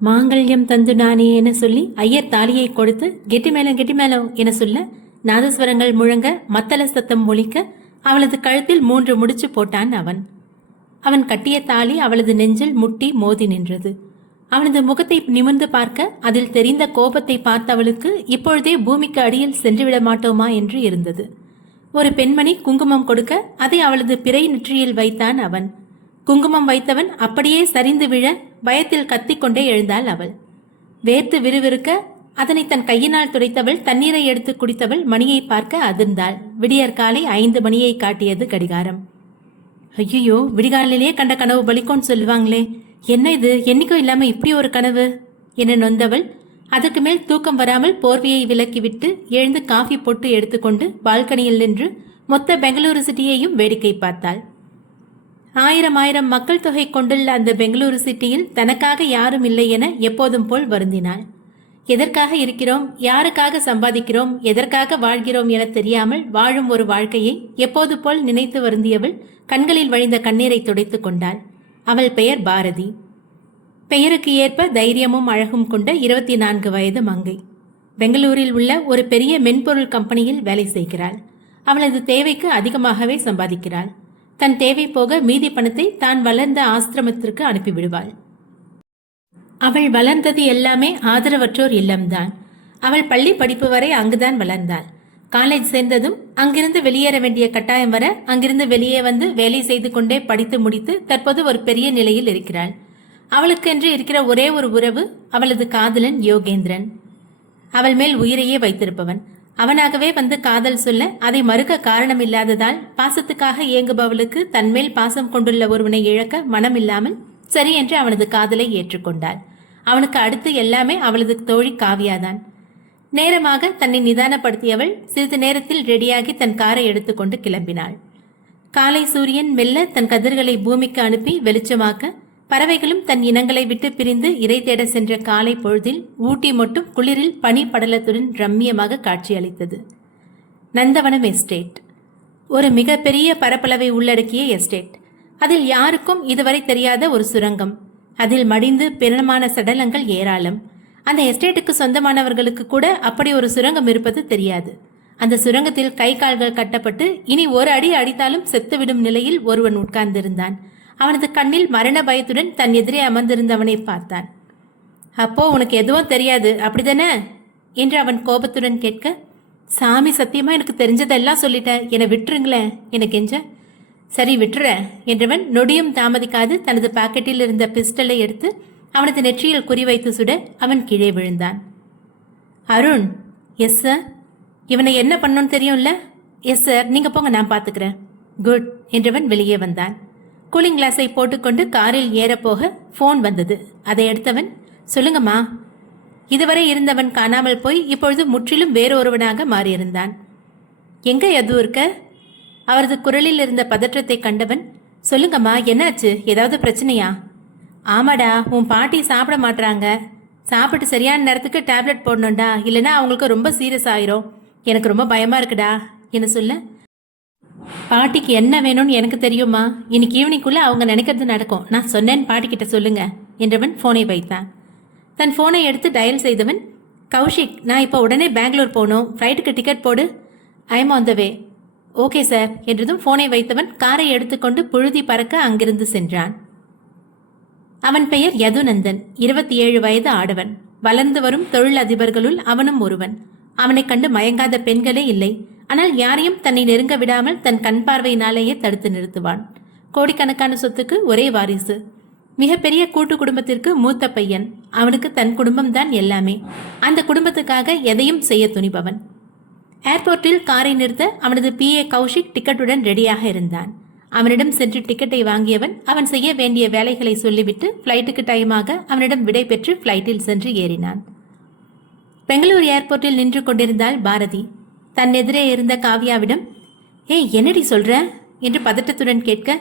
மாங்கல்யம் தந்து நானே என சொல்லி ஐயர் தாலியை கொடுத்து கெட்டி மேளம் என சொல்ல நாதஸ்வரங்கள் முழங்க மத்தள சத்தம் ஒலிக்க அவளது கழுத்தில் 3 முடிச்சு போட்டான் அவன். அவன் கட்டிய தாலி அவளது நெஞ்சில் முட்டி மோதி நின்றது. அவனது முகத்தை நிமிர்ந்து பார்க்க அதில் தெரிந்த கோபத்தை பார்த்த அவளுக்கு இப்பொழுதே பூமிக்கு அடியில் சென்றுவிட மாட்டோமா என்று இருந்தது. ஒரு பெண்மணி குங்குமம் கொடுக்க அதை அவளது பிறை நெற்றியில் வைத்தான் அவன். குங்குமம் வைத்தவன் அப்படியே சரிந்து விழ பயத்தில் கத்திக்கொண்டே எழுந்தாள் அவள். வேர்த்து விறுவிறுக்க அதனை தன் கையினால் துடைத்தவள் தண்ணீரை எடுத்து குடித்தவள் மணியை பார்க்க அதிர்ந்தாள். விடியற்காலை 5 மணியை காட்டியது கடிகாரம். ஐயோ, விடிகாலிலேயே கண்ட கனவு பலிக்கோன்னு சொல்லுவாங்களே, என்ன இது, என்னைக்கும் இல்லாம இப்படி ஒரு கனவு என நொந்தவள் அதற்கு மேல் தூக்கம் வராமல் போர்வையை விலக்கிவிட்டு எழுந்து காஃபி போட்டு எடுத்துக்கொண்டு பால்கனியில் நின்று மொத்த பெங்களூரு சிட்டியையும் வேடிக்கை பார்த்தாள். 1000 மக்கள் தொகை கொண்டுள்ள அந்த பெங்களூரு சிட்டியில் தனக்காக யாரும் இல்லை என எப்போதும் போல் வருந்தினாள். எதற்காக இருக்கிறோம், யாருக்காக சம்பாதிக்கிறோம், எதற்காக வாழ்கிறோம் என தெரியாமல் வாழும் ஒரு வாழ்க்கையை எப்போது போல் நினைத்து வருந்தியவள் கண்களில் வழிந்த கண்ணீரை துடைத்து கொண்டாள். அவள் பெயர் பாரதி. பெயருக்கு ஏற்ப தைரியமும் அழகும் கொண்ட 24 வயது மங்கை. பெங்களூரில் உள்ள ஒரு பெரிய மென்பொருள் கம்பெனியில் வேலை செய்கிறாள். அவளது தேவைக்கு அதிகமாகவே சம்பாதிக்கிறாள். தன் தேவை போக மீதி பணத்தை தான் வளர்ந்த ஆசிரமத்திற்கு அனுப்பிவிடுவாள். அவள் வளர்ந்தது எல்லாமே ஆதரவற்றோர் இல்லம்தான். அவள் பள்ளி படிப்பு வரை அங்குதான் வளர்ந்தாள். காலேஜ் சேர்ந்ததும் அங்கிருந்து வெளியேற வேண்டிய கட்டாயம் வர அங்கிருந்து வெளியே வந்து வேலை செய்து கொண்டே படித்து முடித்து தற்போது ஒரு பெரிய நிலையில் இருக்கிறாள். அவளுக்கென்று இருக்கிற ஒரே ஒரு உறவு அவளது காதலன் யோகேந்திரன். அவள் மேல் உயிரையே வைத்திருப்பவன். அவனாகவே வந்து காதல் சொல்ல அதை மறுக்க காரணம் இல்லாததால் பாசத்துக்காக இயங்குபவளுக்கு தன்மேல் பாசம் கொண்டுள்ள ஒருவனை இழக்க மனம் இல்லாமல் சரி என்று அவனது காதலை ஏற்றுக்கொண்டாள். அவனுக்கு அடுத்து எல்லாமே அவளது தோழி காவியாதான். நேரமாக தன்னை நிதானப்படுத்தியவள் சிறிது நேரத்தில் ரெடியாகி தன் காரை எடுத்துக்கொண்டு கிளம்பினாள். காலை சூரியன் மெல்ல தன் கதிர்களை பூமிக்கு அனுப்பி வெளிச்சமாக்க பறவைகளும் தன் இனங்களை விட்டு பிரிந்து இறை தேட சென்ற காலை பொழுதில் ஊட்டி மட்டும் குளிரில் பனி படலத்துடன் ரம்மியமாக காட்சியளித்தது. நந்தவனம் எஸ்டேட் ஒரு மிகப்பெரிய பரப்பளவை உள்ளடக்கிய எஸ்டேட். அதில் யாருக்கும் இதுவரை தெரியாத ஒரு சுரங்கம். அதில் மடிந்து பிரணமான சடலங்கள் ஏராளம். அந்த எஸ்டேட்டுக்கு சொந்தமானவர்களுக்கு கூட அப்படி ஒரு சுரங்கம் இருப்பது தெரியாது. அந்த சுரங்கத்தில் கை கால்கள் கட்டப்பட்டு இனி ஒரு அடி அடித்தாலும் செத்துவிடும் நிலையில் ஒருவன் உட்கார்ந்திருந்தான். அவனது கண்ணில் மரண பயத்துடன் தன் எதிரே அமர்ந்திருந்தவனை பார்த்தான். அப்போ உனக்கு எதுவும் தெரியாது அப்படிதானே என்று அவன் கோபத்துடன் கேட்க, சாமி சத்தியமா எனக்கு தெரிஞ்சதெல்லாம் சொல்லிட்டேன், என்னை விட்டுருங்களேன் என கெஞ்ச, சரி விட்டுற என்றவன் நொடியும் தாமதிக்காது தனது பாக்கெட்டில் இருந்த பிஸ்டலை எடுத்து அவனது நெற்றியில் குறிவைத்து சுட அவன் கீழே விழுந்தான். அருண். Yes sir. இவனை என்ன பண்ணணும்னு தெரியும்ல? எஸ் சார், நீங்க போங்க, நான் பாத்துக்கிறேன். குட் என்றவன் வெளியே வந்தான். கூலிங் கிளாஸை போட்டுக்கொண்டு காரில் ஏறப்போக போன் வந்தது. அதை எடுத்தவன், சொல்லுங்கம்மா. இதுவரை இருந்தவன் காணாமல் போய் இப்பொழுது முற்றிலும் வேறொருவனாக மாறியிருந்தான். எங்க எதுவும் இருக்க? அவரது குரலில் இருந்த பதற்றத்தை கண்டவன், சொல்லுங்கம்மா, என்னாச்சு, ஏதாவது பிரச்சனையா? ஆமாடா, உன் பாட்டி சாப்பிட மாட்டாங்க. சாப்பிட்டு சரியான நேரத்துக்கு டேப்லெட் போடணும்டா, இல்லைன்னா அவங்களுக்கு ரொம்ப சீரியஸ் ஆயிரும். எனக்கு ரொம்ப பயமா இருக்குடா என்ன சொல்ல, பாட்டிக்கு என்ன வேணும்னு எனக்கு தெரியுமா, இன்னைக்கு ஈவினிங்குள்ள அவங்க நினைக்கிறது நடக்கும், நான் சொன்னேன்னு பாட்டிக்கிட்ட சொல்லுங்க என்றவன் போனை வைத்தான். தன் போனை எடுத்து டயல் செய்தவன், கௌஷிக், நான் இப்போ உடனே பெங்களூர் போகணும், ஃப்ளைட்டுக்கு டிக்கெட் போடு. I am on the way. Okay sir என்றதும் போனை வைத்தவன் காரை எடுத்துக்கொண்டு புழுதி பறக்க அங்கிருந்து சென்றான். அவன் பெயர் யதுநந்தன். 27 வயது ஆடவன். வளர்ந்து வரும் தொழில் அதிபர்களுள் அவனும் ஒருவன். அவனை கண்டு மயங்காத பெண்களே இல்லை. ஆனால் யாரையும் தன்னை நெருங்க விடாமல் தன் கண் பார்வையினாலேயே தடுத்து நிறுத்துவான். கோடிக்கணக்கான சொத்துக்கு ஒரே வாரிசு. மிகப்பெரிய கூட்டு குடும்பத்திற்கு மூத்த பையன். அவனுக்கு தன் குடும்பம்தான் எல்லாமே. அந்த குடும்பத்துக்காக எதையும் செய்ய துணிபவன். ஏர்போர்ட்டில் காரை நிறுத்த அவனது PA கௌஷிக் டிக்கெட்டுடன் ரெடியாக இருந்தான். அவனிடம் சென்று டிக்கெட்டை வாங்கியவன் அவன் செய்ய வேண்டிய வேலைகளை சொல்லிவிட்டு ஃப்ளைட்டுக்கு டைமாக அவனிடம் விடை பெற்று ஃப்ளைட்டில் சென்று ஏறினான். பெங்களூர் ஏர்போர்ட்டில் நின்று கொண்டிருந்தாள் பாரதி. தன் எதிரே இருந்த காவியாவிடம், ஏய் என்னடி சொல்ற என்று பதட்டத்துடன் கேட்க,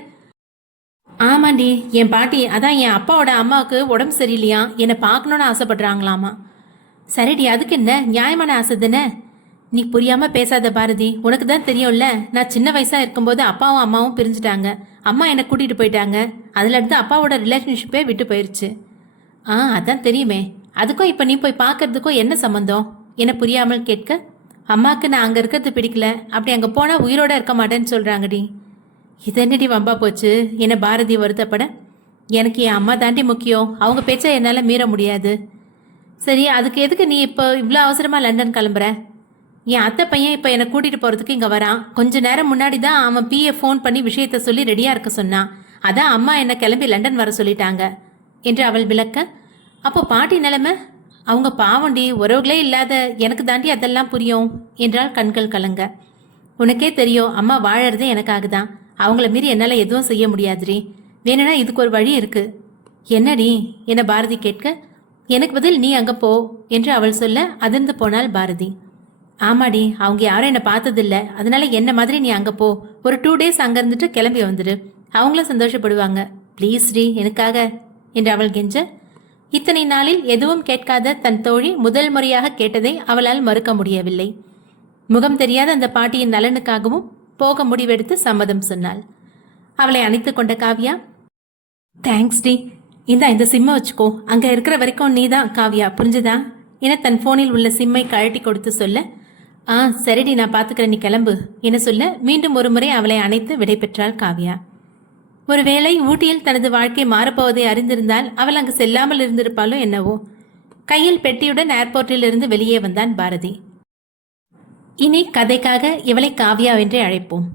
ஆமாண்டி, என் பாட்டி, அதான் என் அப்பாவோட அம்மாவுக்கு உடம்பு சரியில்லையா, என்னை பார்க்கணுன்னு ஆசைப்படுறாங்களாமா. சரிடி, அதுக்கு என்ன, நியாயமான ஆசை தானே. நீ புரியாம பேசாத பாரதி, உனக்கு தான் தெரியும்ல, நான் சின்ன வயசா இருக்கும்போது அப்பாவும் அம்மாவும் பிரிஞ்சுட்டாங்க. அம்மா என்னை கூட்டிட்டு போயிட்டாங்க. அதுல இருந்து அப்பாவோட ரிலேஷன்ஷிப்பே விட்டு போயிருச்சு. அதான் தெரியுமே. அதுக்கும் இப்போ நீ போய் பார்க்கறதுக்கும் என்ன சம்மந்தம் என புரியாமல் கேட்க, அம்மாவுக்கு நான் அங்கே இருக்கிறது பிடிக்கல, அப்படி அங்கே போனால் உயிரோட இருக்க மாட்டேன்னு சொல்கிறாங்கடி. இது என்னடி வம்பா போச்சு என பாரதி வருத்தப்பட, எனக்கு என் அம்மா தாண்டி முக்கியம், அவங்க பேச்சை என்னால் மீற முடியாது. சரி, அதுக்கு எதுக்கு நீ இப்போ இவ்வளோ அவசரமாக லண்டன் கிளம்புற? என் அத்தை பையன் இப்போ என்னை கூட்டிகிட்டு போகிறதுக்கு இங்கே வரான். கொஞ்ச நேரம் முன்னாடி தான் அவன் பிஏ ஃபோன் பண்ணி விஷயத்த சொல்லி ரெடியாக இருக்க சொன்னான். அதான் அம்மா என்னை கிளம்பி லண்டன் வர சொல்லிட்டாங்க என்று அவள் விளக்க, அப்போ பாட்டி நிலைமை? அவங்க பாவண்டி, உறவுகளே இல்லாத எனக்கு தாண்டி அதெல்லாம் புரியும் என்றால் கண்கள் கலங்க. உனக்கே தெரியும், அம்மா வாழறதே எனக்காக தான். அவங்கள மீறி என்னால் எதுவும் செய்ய முடியாதுரி. வேணும்னா இதுக்கு ஒரு வழி இருக்கு. என்னடி என பாரதி கேட்க, எனக்கு பதில் நீ அங்கே போ என்று அவள் சொல்ல அதிர்ந்து போனாள் பாரதி. ஆமாடி, அவங்க யாரும் என்னை பார்த்ததில்ல, அதனால என்ன மாதிரி நீ அங்கே போ. ஒரு 2 days அங்கே இருந்துட்டு கிளம்பி வந்துடு. அவங்களும் சந்தோஷப்படுவாங்க. ப்ளீஸ் டி, எனக்காக என்று அவள் கெஞ்ச, இத்தனை நாளில் எதுவும் கேட்காத தன் தோழி முதல் முறையாக கேட்டதை அவளால் மறுக்க முடியவில்லை. முகம் தெரியாத அந்த பாட்டியின் நலனுக்காகவும் போக முடிவெடுத்து சம்மதம் சொன்னாள். அவளை அணைத்து கொண்ட காவ்யா, தேங்க்ஸ் டி, இந்த சிம்மை வச்சுக்கோ, அங்கே இருக்கிற வரைக்கும் நீ தான் காவ்யா, புரிஞ்சுதா என தன் ஃபோனில் உள்ள சிம்மை கழட்டி கொடுத்து சொல்ல, சரிடி, நான் பார்த்துக்கிறேன், நீ கிளம்பு என சொல்ல மீண்டும் ஒரு முறை அவளை அணைத்து விடை பெற்றாள் காவ்யா. ஒருவேளை ஊட்டியில் தனது வாழ்க்கை மாறப்போவதை அறிந்திருந்தால் அவள் அங்கு செல்லாமல் இருந்திருப்பாளோ என்னவோ. கையில் பெட்டியுடன் ஏர்போர்ட்டில் இருந்து வெளியே வந்தான் பாரதி. இனி கதைக்காக இவளை காவ்யாவென்றே அழைப்போம்.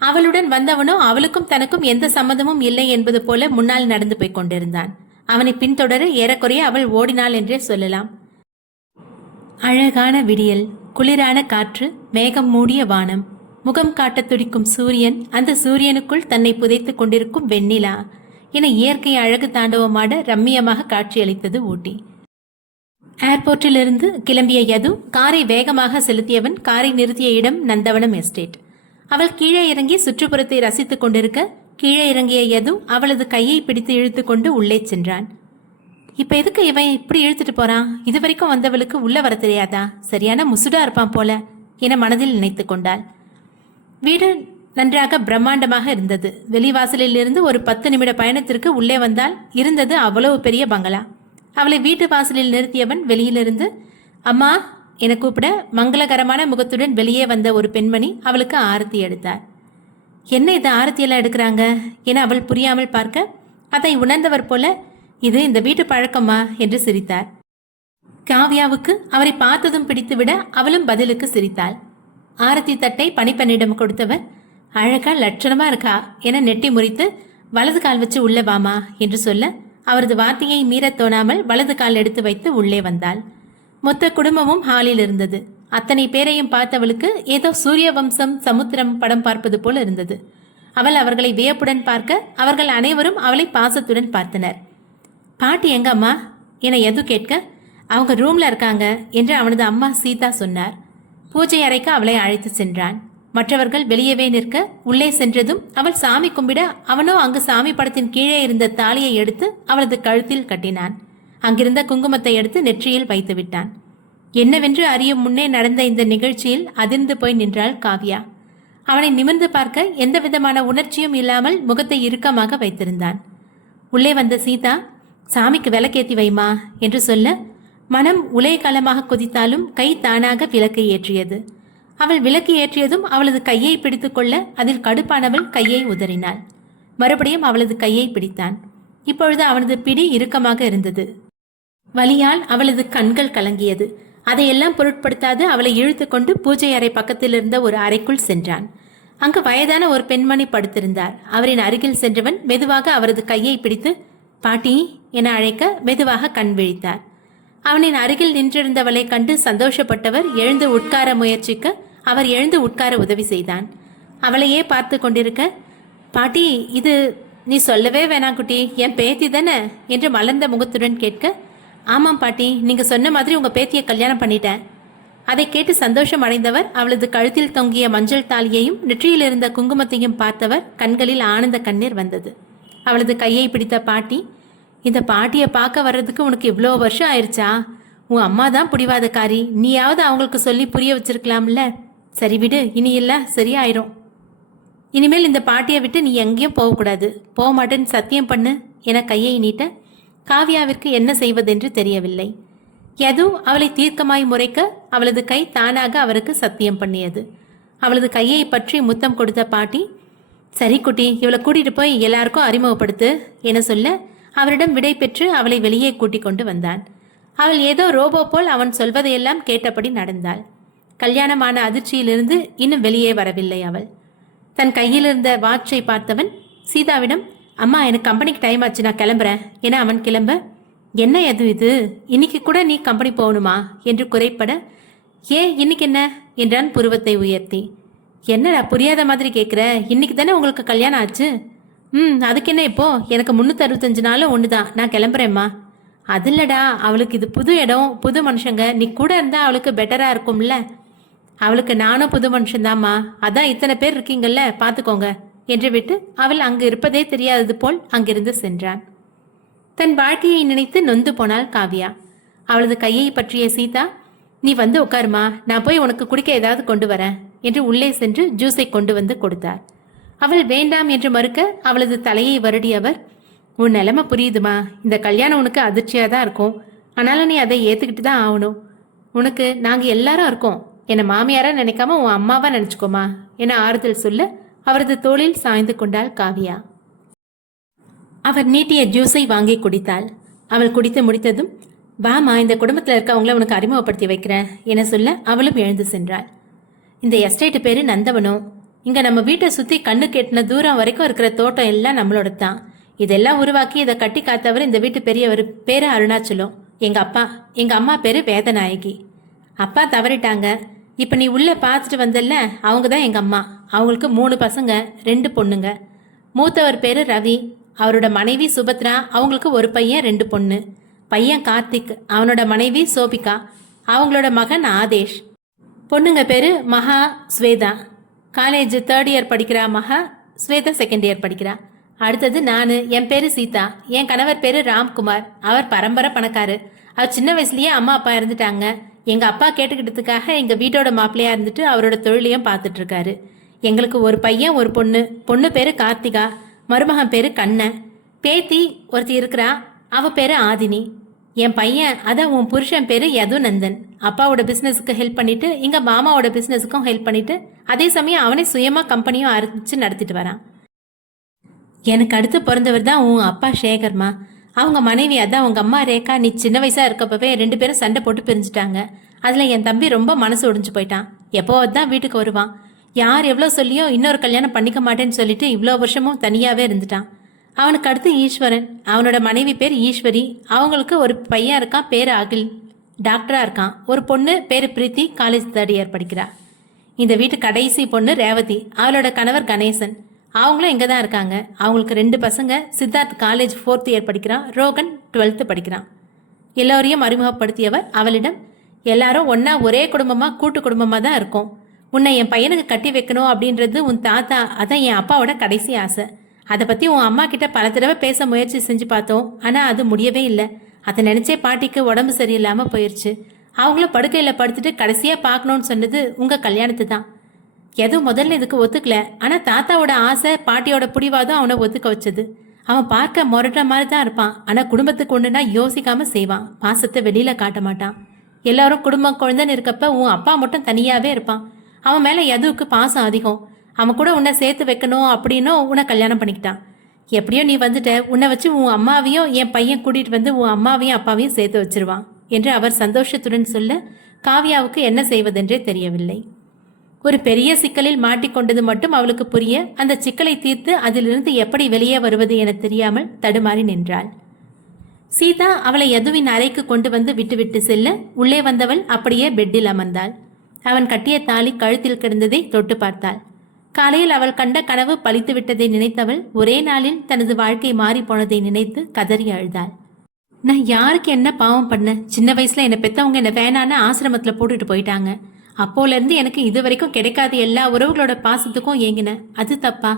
அவளுடன் வந்தவனோ அவளுக்கும் தனக்கும் எந்த சம்மதமும் இல்லை என்பது போல முன்னால் நடந்து போய் கொண்டிருந்தான். அவனை பின்தொடர ஏறக்குறைய அவள் ஓடினாள் என்றே சொல்லலாம். அழகான விடியல், குளிரான காற்று, மேகம் மூடிய வானம், முகம் காட்ட துடிக்கும் சூரியன், அந்த சூரியனுக்குள் தன்னை புதைத்துக் கொண்டிருக்கும் வெண்ணிலா என இயற்கை அழகு தாண்டவமாட ரம்மியமாக காட்சியளித்தது ஊட்டி. ஏர்போர்ட்டிலிருந்து கிளம்பிய யது காரை வேகமாக செலுத்தியவன் காரை நிறுத்திய இடம் நந்தவனம் எஸ்டேட். அவள் கீழே இறங்கி சுற்றுப்புறத்தை ரசித்துக் கொண்டிருக்க, கீழே இறங்கிய யது அவளது கையை பிடித்து இழுத்து கொண்டு உள்ளே சென்றான். இப்ப எதுக்கு இவன் இப்படி இழுத்துட்டு போறான்? இது வரைக்கும் வந்தவளுக்கு உள்ள வர தெரியாதா? சரியான முசுடா இருப்பான் போல என மனதில் நினைத்து கொண்டாள். வீடு நன்றாக பிரம்மாண்டமாக இருந்தது. வெளிவாசலில் இருந்து ஒரு 10 நிமிட பயணத்திற்கு உள்ளே வந்தால் இருந்தது அவ்வளவு பெரிய பங்களா. அவளை வீட்டு வாசலில் நிறுத்தியவன் வெளியிலிருந்து அம்மா என கூப்பிட, மங்களகரமான முகத்துடன் வெளியே வந்த ஒரு பெண்மணி அவளுக்கு ஆரத்தி எடுத்தார். என்ன இது ஆரத்தியெல்லாம் எடுக்கிறாங்க என அவள் புரியாமல் பார்க்க, அதை உணர்ந்தவர் போல, இது இந்த வீட்டு பழக்கமா என்று சிரித்தார். காவ்யாவுக்கு அவரை பார்த்ததும் பிடித்துவிட அவளும் பதிலுக்கு சிரித்தாள். ஆரத்தி தட்டை பணிப்பெண்ணிடம் கொடுத்தவர், அழகா லட்சணமா இருக்கா என நெட்டி முறித்து, வலது கால் வச்சு உள்ள வாமா என்று சொல்ல, அவரது வார்த்தையை மீறத் தோணாமல் வலது கால் எடுத்து வைத்து உள்ளே வந்தாள். மொத்த குடும்பமும் ஹாலில் இருந்தது. அத்தனை பேரையும் பார்த்தவளுக்கு ஏதோ சூரிய வம்சம் சமுத்திரம் படம் பார்ப்பது போல இருந்தது. அவள் அவர்களை வியப்புடன் பார்க்க, அவர்கள் அனைவரும் அவளை பாசத்துடன் பார்த்தனர். பாட்டி எங்க அம்மா என எது கேட்க, அவங்க ரூம்ல இருக்காங்க என்று அவனது அம்மா சீதா சொன்னார். பூஜை அறைக்கு அவளை அழைத்து சென்றான். மற்றவர்கள் வெளியவே நிற்க, உள்ளே சென்றதும் அவள் சாமி கும்பிட, அவனோ அங்கு சாமி படத்தின் கீழே இருந்த தாலியை எடுத்து அவளது கழுத்தில் கட்டினான். அங்கிருந்த குங்குமத்தை எடுத்து நெற்றியில் வைத்து விட்டான். என்னவென்று அறியும் முன்னே நடந்த இந்த நிகழ்ச்சியில் அதிர்ந்து போய் நின்றாள் காவ்யா. அவனை நிமிர்ந்து பார்க்க எந்த விதமான உணர்ச்சியும் இல்லாமல் முகத்தை இறுக்கமாக வைத்திருந்தான். உள்ளே வந்த சீதா, சாமிக்கு விளக்கேத்தி வைமா என்று சொல்ல, மனம் உலைகளமாக கொதித்தாலும் கை தானாக விளக்கை ஏற்றியது. அவள் விளக்கு ஏற்றியதும் அவளது கையை பிடித்து கொள்ள, அதில் கடுப்பானவள் கையை உதறினாள். மறுபடியும் அவளது கையை பிடித்தான். இப்பொழுது அவனது பிடி இறுக்கமாக இருந்தது. வலியால் அவளது கண்கள் கலங்கியது. அதையெல்லாம் பொருட்படுத்தாது அவளை இழுத்து கொண்டு பூஜை அறை பக்கத்தில் இருந்த ஒரு அறைக்குள் சென்றான். அங்கு வயதான ஒரு பெண்மணி படுத்திருந்தார். அவரின் அருகில் சென்றவன் மெதுவாக அவரது கையை பிடித்து பாட்டி என அழைக்க மெதுவாக கண் விழித்தார். அவனின் அருகில் நின்றிருந்தவளை கண்டு சந்தோஷப்பட்டவர் எழுந்து உட்கார முயற்சிக்க அவர் எழுந்து உட்கார உதவி செய்தான். அவளையே பார்த்து கொண்டிருக்க, பாட்டி இது நீ சொல்லவே வேணாம் குட்டி, என் பேத்தி தானே என்று மலர்ந்த முகத்துடன் கேட்க, ஆமாம் பாட்டி, நீங்க சொன்ன மாதிரி உங்க பேத்தியை கல்யாணம் பண்ணிட்டேன். அதை கேட்டு சந்தோஷம் அடைந்தவர் அவளது கழுத்தில் தொங்கிய மஞ்சள் தாலியையும் நெற்றியில் இருந்த குங்குமத்தையும் பார்த்தவர் கண்களில் ஆனந்த கண்ணீர் வந்தது. அவளது கையை பிடித்த பாட்டி, இந்த பாட்டியை பார்க்க வர்றதுக்கு உனக்கு இவ்வளோ வருஷம் ஆயிடுச்சா? உன் அம்மா தான் பிடிவாதக்காரி, நீயாவது அவங்களுக்கு சொல்லி புரிய வச்சிருக்கலாம்ல. சரி விடு, இனி இல்லை, சரியாயிரும். இனிமேல் இந்த பாட்டியை விட்டு நீ எங்கேயும் போகக்கூடாது, போக மாட்டேன்னு சத்தியம் பண்ணு என கையை நீட்ட, காவியாவிற்கு என்ன செய்வதென்று தெரியவில்லை. யது அவளை தீர்க்கமாய் முறைக்க அவளது கை தானாக அவருக்கு சத்தியம் பண்ணியது. அவளது கையை பற்றி முத்தம் கொடுத்த பாட்டி, சரி குட்டி, இவளை கூட்டிட்டு போய் எல்லாருக்கும் அறிமுகப்படுத்து என சொல்ல அவரிடம் விடை பெற்று அவளை வெளியே கூட்டிக் கொண்டு வந்தான். அவள் ஏதோ ரோபோ போல் அவன் சொல்வதையெல்லாம் கேட்டபடி நடந்தாள். கல்யாணமான அதிர்ச்சியிலிருந்து இன்னும் வெளியே வரவில்லை அவள். தன் கையில் இருந்த வாட்சை பார்த்தவன் சீதாவிடம், அம்மா எனக்கு கம்பெனிக்கு டைம் ஆச்சு, நான் கிளம்புறேன் என அவன் கிளம்ப, என்ன எது இது, இன்னைக்கு கூட நீ கம்பெனி போகணுமா என்று குறைப்பட, இன்னைக்கு என்ன என்றான் புருவத்தை உயர்த்தி. என்னடா புரியாத மாதிரி கேட்குற, இன்னைக்கு தானே உங்களுக்கு கல்யாணம் ஆச்சு. அதுக்கு என்ன இப்போ, எனக்கு 365 நாளும் ஒன்று தான், நான் கிளம்புறேம்மா. அது இல்லடா, அவளுக்கு இது புது இடம், புது மனுஷங்க, நீ கூட இருந்தா அவளுக்கு பெட்டரா இருக்கும்ல. அவளுக்கு நானும் புது மனுஷன்தாம்மா, அதான் இத்தனை பேர் இருக்கீங்கல்ல, பார்த்துக்கோங்க என்று விட்டு அவள் அங்கு இருப்பதே தெரியாதது போல் அங்கிருந்து சென்றான். தன் வாழ்க்கையை நினைத்து நொந்து போனாள் காவியா. அவளது கையை பற்றிய சீதா, நீ வந்து உட்காருமா, நான் போய் உனக்கு குடிக்க ஏதாவது கொண்டு வரேன் என்று உள்ளே சென்று ஜூஸை கொண்டு வந்து கொடுத்தார். அவள் வேண்டாம் என்று மறுக்க அவளது தலையை வருடியவர், உன் நிலைமை புரியுதுமா, இந்த கல்யாணம் உனக்கு அதிர்ச்சியாக தான் இருக்கும், ஆனாலும் நீ அதை ஏற்றுக்கிட்டு தான் ஆகணும். உனக்கு நாங்கள் எல்லாரும் இருக்கோம், என்னை மாமியாரா நினைக்காம உன் அம்மாவா நினச்சிக்கோமா என ஆறுதல் சொல்ல அவரது தோளில் சாய்ந்து கொண்டாள் காவியா. அவர் நீட்டிய ஜூஸை வாங்கி குடித்தாள். அவள் குடித்து முடித்ததும், வாமா, இந்த குடும்பத்தில் இருக்கவங்கள உனக்கு அறிமுகப்படுத்தி வைக்கிறேன் என சொல்ல அவளும் எழுந்து சென்றாள். இந்த எஸ்டேட்டு பேரு நந்தவனம். இங்க நம்ம வீட்டை சுத்தி கண்ணு கெட்டின தூரம் வரைக்கும் இருக்கிற தோட்டம் எல்லாம் நம்மளோட தான். இதெல்லாம் உருவாக்கி இதை கட்டி காத்தவர் இந்த வீட்டு பெரியவர் பேரு அருணாச்சலம். எங்க அம்மா பேரு வேதநாயகி. அப்பா தவறிட்டாங்க. இப்ப நீ உள்ள பார்த்துட்டு வந்தல்ல, அவங்க தான் எங்க அம்மா. அவங்களுக்கு 3 பசங்க, 2 பொண்ணுங்க. மூத்தவர் பேரு ரவி, அவரோட மனைவி சுபத்ரா, அவங்களுக்கு ஒரு பையன் 2 பொண்ணு. பையன் கார்த்திக், அவனோட மனைவி சோபிகா, அவங்களோட மகன் ஆதேஷ். பொண்ணுங்க பேரு மகா, ஸ்வேதா. காலேஜ் 3rd இயர் படிக்கிறா மகா, ஸ்வேதா 2nd இயர் படிக்கிறா. அடுத்தது நான், என் பேரு சீதா, என் கணவர் பேரு ராம்குமார், அவர் பரம்பரை பணக்காரு. அவர் சின்ன வயசுலயே அம்மா அப்பா இறந்துட்டாங்க. எங்க அப்பா கேட்டுக்கிட்டதுக்காக எங்க வீட்டோட மாப்பிள்ளையா இருந்துட்டு அவரோட தொழிலையும் பார்த்துட்டு இருக்காரு. எங்களுக்கு ஒரு பையன் ஒரு பொண்ணு. பொண்ணு பேரு கார்த்திகா, மருமகன் பேரு கண்ணன். பேத்தி ஒருத்தி இருக்கிறா, அவ பேரு ஆதினி. என் பையன், அதான் உன் புருஷன் பேரு யதுநந்தன். அப்பாவோட பிசினஸுக்கு ஹெல்ப் பண்ணிட்டு எங்க மாமாவோட பிசினஸுக்கும் ஹெல்ப் பண்ணிட்டு அதே சமயம் அவனே சுயமா கம்பெனியும் ஆரம்பிச்சு நடத்திட்டு வரான். எனக்கு அடுத்து பிறந்தவர் தான் உன் அப்பா சேகர்மா. அவங்க மனைவி, அதான் உங்க அம்மா ரேகா, நீ சின்ன வயசா இருக்கப்பவே 2 பேரும் சண்டை போட்டு பிரிஞ்சுட்டாங்க. அதுல என் தம்பி ரொம்ப மனசு ஒடிஞ்சு போயிட்டான். எப்போதான் வீட்டுக்கு வருவான். யார் எவ்வளோ சொல்லியோ இன்னொரு கல்யாணம் பண்ணிக்க மாட்டேன்னு சொல்லிட்டு இவ்வளோ வருஷமும் தனியாவே இருந்துட்டான். அவனுக்கு அடுத்து ஈஸ்வரன், அவனோட மனைவி பேர் ஈஸ்வரி. அவங்களுக்கு ஒரு பையன் இருக்கான், பேர் அகில், டாக்டரா இருக்கான். ஒரு பொண்ணு பேரு பிரீத்தி, காலேஜ் 3rd இயர் படிக்கிறா. இந்த வீட்டு கடைசி பொண்ணு ரேவதி, அவளோட கணவர் கணேசன், அவங்களும் இங்கே தான் இருக்காங்க. அவங்களுக்கு 2 பசங்க, சித்தார்த் காலேஜ் 4th இயர் படிக்கிறான், ரோகன் 12th படிக்கிறான். எல்லோரையும் அறிமுகப்படுத்தியவர் அவளிடம், எல்லாரும் ஒன்னா ஒரே குடும்பமா கூட்டு குடும்பமா தான் இருக்கும். உன்னை என் பையனுக்கு கட்டி வைக்கணும் அப்படின்றது உன் தாத்தா, அதான் என் அப்பாவோட கடைசி ஆசை. அதை பற்றி உன் அம்மா கிட்ட பல தடவை பேச முயற்சி செஞ்சு பார்த்தோம், ஆனால் அது முடியவே இல்லை. அதை நினச்சே பாட்டிக்கு உடம்பு சரியில்லாமல் போயிடுச்சு. அவங்களும் படுக்கையில் படுத்துட்டு கடைசியாக பார்க்கணுன்னு சொன்னது உங்கள் கல்யாணத்து தான். எதுவும் முதல்ல இதுக்கு ஒத்துக்கல, ஆனால் தாத்தாவோட ஆசை, பாட்டியோட பிடிவாதம் அவனை ஒத்துக்க வச்சது. அவன் பார்க்க முரட்டுற மாதிரி தான் இருப்பான், ஆனால் குடும்பத்துக்கு ஒன்றுனா யோசிக்காம செய்வான். பாசத்தை வெளியில் காட்ட மாட்டான். எல்லாரும் குடும்பம் குழந்தைன்னு இருக்கப்ப உன் அப்பா மட்டும் தனியாகவே இருப்பான். அவன் மேலே எதுவுக்கு பாசம் அதிகம். அவன் கூட உன்னை சேர்த்து வைக்கணும் அப்படின்னும் உன்னை கல்யாணம் பண்ணிக்கிட்டான். எப்படியோ நீ வந்துட்ட, உன்னை வச்சு உன் அம்மாவையும் என் பையன் கூட்டிகிட்டு வந்து உன் அம்மாவையும் அப்பாவையும் சேர்த்து வச்சிருவான் என்று அவர் சந்தோஷத்துடன் சொல்ல காவியாவுக்கு என்ன செய்வதென்றே தெரியவில்லை. ஒரு பெரிய சிக்கலில் மாட்டிக்கொண்டது மட்டும் அவளுக்கு புரிய, அந்த சிக்கலை தீர்த்து அதிலிருந்து எப்படி வெளியே வருவது என தெரியாமல் தடுமாறி நின்றாள். சீதா அவளை யதுவின் அறைக்கு கொண்டு வந்து விட்டுவிட்டு செல்ல உள்ளே வந்தவள் அப்படியே பெட்டில் அமர்ந்தாள். அவன் கட்டிய தாலி கழுத்தில் கிடந்ததை தொட்டு பார்த்தாள். காலையில் அவள் கண்ட கனவு பழித்து விட்டதை நினைத்தவள் ஒரே நாளில் தனது வாழ்க்கை மாறி போனதை நினைத்து கதறி அழுதாள். நான் யாருக்கு என்ன பாவம் பண்ண? சின்ன வயசுல என்னை பெத்தவங்க என்ன வேணான்னு ஆசிரமத்துல போட்டுட்டு போயிட்டாங்க. அப்போல இருந்து எனக்கு இது வரைக்கும் கிடைக்காத எல்லா உறவுகளோட பாசத்துக்கும் ஏங்கினேன். அது தப்பா?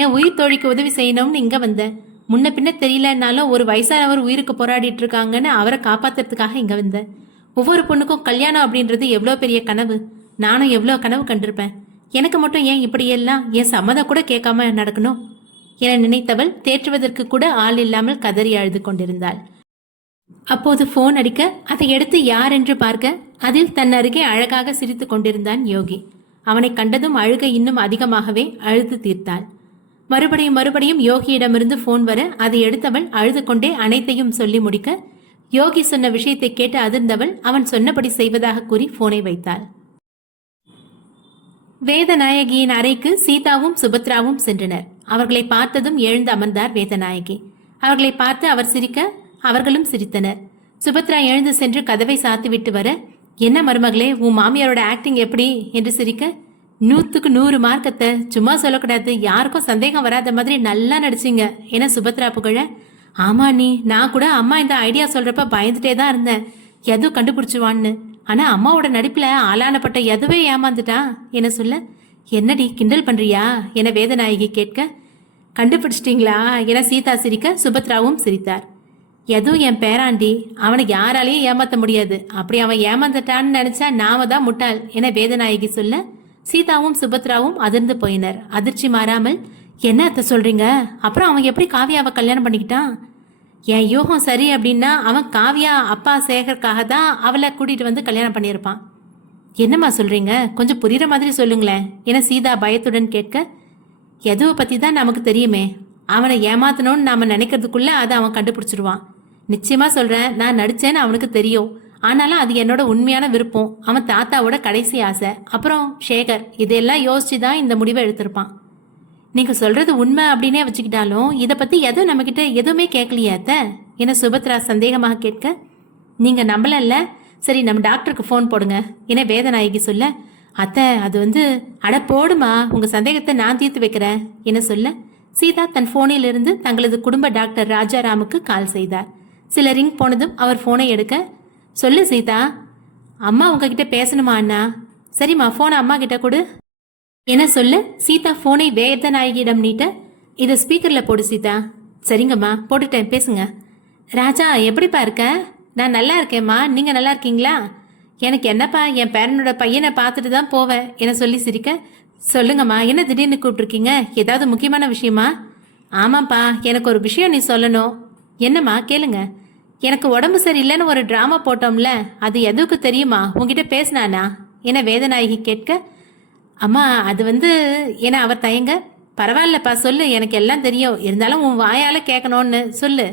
என் உயிர் தோழிக்கு உதவி செய்யணும்னு இங்க வந்தேன். முன்ன பின்ன தெரியலன்னாலும் ஒரு வயசானவர் உயிருக்கு போராடிட்டு இருக்காங்கன்னு அவரை காப்பாத்துறதுக்காக இங்க வந்தேன். ஒவ்வொரு பொண்ணுக்கும் கல்யாணம் அப்படின்றது எவ்வளோ பெரிய கனவு. நானும் எவ்வளோ கனவு கண்டிருப்பேன். எனக்கு மட்டும் ஏன் இப்படியெல்லாம் என் சம்மதம் கூட கேட்காம நடக்கணும் என நினைத்தவள் தேற்றுவதற்கு கூட ஆள் இல்லாமல் கதறி அழுது கொண்டிருந்தாள். அப்போது போன் அடிக்க அதை எடுத்து யார் என்று பார்க்க அதில் தன் அருகே அழகாக சிரித்து கொண்டிருந்தான் யோகி. அவனை கண்டதும் அழுகை இன்னும் அதிகமாகவே அழுது தீர்த்தாள். மறுபடியும் மறுபடியும் யோகியிடமிருந்து போன் வர அதை எடுத்தவள் அழுது கொண்டே அனைத்தையும் சொல்லி முடிக்க யோகி சொன்ன விஷயத்தை கேட்டு அதிர்ந்தவள் அவன் சொன்னபடி செய்வதாக கூறி போனை வைத்தாள். வேதநாயகியின் அறைக்கு சீதாவும் சுபத்ராவும் சென்றனர். அவர்களை பார்த்ததும் எழுந்து அமர்ந்தார் வேதநாயகி. அவர்களை பார்த்து அவர் சிரிக்க அவர்களும் சிரித்தனர். சுபத்ரா எழுந்து சென்று கதவை சாத்திவிட்டு வர, என்ன மருமகளே, உன் மாமியாரோட ஆக்டிங் எப்படி என்று சிரிக்க, 100க்கு 100 மார்க்கத்தை, சும்மா சொல்லக்கூடாது, யாருக்கும் சந்தேகம் வராத மாதிரி நல்லா நடிச்சிங்க என சுபத்ரா புகழ, ஆமா நீ, நான் கூட அம்மா இந்த ஐடியா சொல்றப்ப பயந்துட்டே தான் இருந்தேன், எது கண்டுபிடிச்சுவான்னு. ஆனா அம்மாவோட நடிப்புல ஆளானப்பட்ட எதுவே ஏமாந்துட்டா என சொல்ல, என்னடி கிண்டல் பண்றியா என வேதநாயகி கேட்க, கண்டுபிடிச்சிட்டீங்களா என சீதா சிரிக்க சுபத்ராவும் சிரித்தார். எதுவும் என் பேராண்டி, அவனை யாராலையும் ஏமாத்த முடியாது, அப்படி அவன் ஏமாந்துட்டான்னு நினைச்சா நாம தான் முட்டாள் என வேதநாயகி சொல்ல சீதாவும் சுபத்ராவும் அதிர்ந்து போயினர். அதிர்ச்சி மாறாமல், என்ன அத்தை சொல்றீங்க, அப்புறம் அவன் எப்படி காவியாவை கல்யாணம் பண்ணிக்கிட்டான்? என் யூகம் சரி அப்படின்னா அவன் காவியா அப்பா சேகருக்காக தான் அவளை கூட்டிட்டு வந்து கல்யாணம் பண்ணியிருப்பான். என்னம்மா சொல்றீங்க, கொஞ்சம் புரியுற மாதிரி சொல்லுங்களேன் என சீதா பயத்துடன் கேட்க, எதுவை பத்தி தான் நமக்கு தெரியுமே, அவனை ஏமாத்தணும்னு நாம நினைக்கிறதுக்குள்ள அதை அவன் கண்டுபிடிச்சிருவான். நிச்சயமா சொல்றேன், நான் நடிச்சேன்னு அவனுக்கு தெரியும், ஆனாலும் அது என்னோட உண்மையான விருப்பம், அவன் தாத்தாவோட கடைசி ஆசை, அப்புறம் சேகர், இதையெல்லாம் யோசிச்சுதான் இந்த முடிவை எடுத்திருப்பான். நீங்க சொல்றது உண்மை அப்படின்னே வச்சுக்கிட்டாலும் இதை பத்தி எதுவும் நம்ம கிட்ட எதுவுமே கேட்கலையாத்த என சுபத்ரா சந்தேகமாக கேட்க, நீங்க நம்பலல்ல, சரி நம்ம டாக்டருக்கு ஃபோன் போடுங்க என வேதநாயகி சொல்ல, அத்தை அது வந்து, அட போடுமா, உங்க சந்தேகத்தை நான் தீர்த்து வைக்கிறேன் என சொல்ல சீதா தன் போனில் இருந்து தங்களது குடும்ப டாக்டர் ராஜாராமுக்கு கால் செய்தார். சில ரிங் போனதும் அவர் போனை எடுக்க, சொல்லு சீதா, அம்மா உங்ககிட்ட பேசணுமா அண்ணா? சரிம்மா, போனை அம்மா கிட்ட கொடு என சொல்ல சீதா போனை வேதநாயகியிடம் நீட்ட, இதை ஸ்பீக்கர்ல போடு சீதா. சரிங்கம்மா, போட்டுட்டேன், பேசுங்க. ராஜா, எப்படிப்பா இருக்க? நான் நல்லா இருக்கேம்மா, நீங்க நல்லா இருக்கீங்களா? எனக்கு என்னப்பா, என் பேரனோட பையனை பார்த்துட்டு தான் போவேன் என சொல்லி சிரிக்க, சொல்லுங்கம்மா, என்ன திடீர்னு கூப்பிட்டுருக்கீங்க, ஏதாவது முக்கியமான விஷயமா? ஆமாப்பா, எனக்கு ஒரு விஷயம் நீ சொல்லணும். என்னம்மா, கேளுங்க. எனக்கு உடம்பு சரியில்லைன்னு ஒரு டிராமா போட்டோம்ல, அது எதுக்கு தெரியுமா, உங்ககிட்ட பேசினானா என வேதநாயகி கேட்க, அம்மா அது வந்து என அவர் தயங்க, பரவாயில்லப்பா சொல்லு, எனக்கு எல்லாம் தெரியும், இருந்தாலும் உன் வாயால கேட்கணும்னு சொல்லு.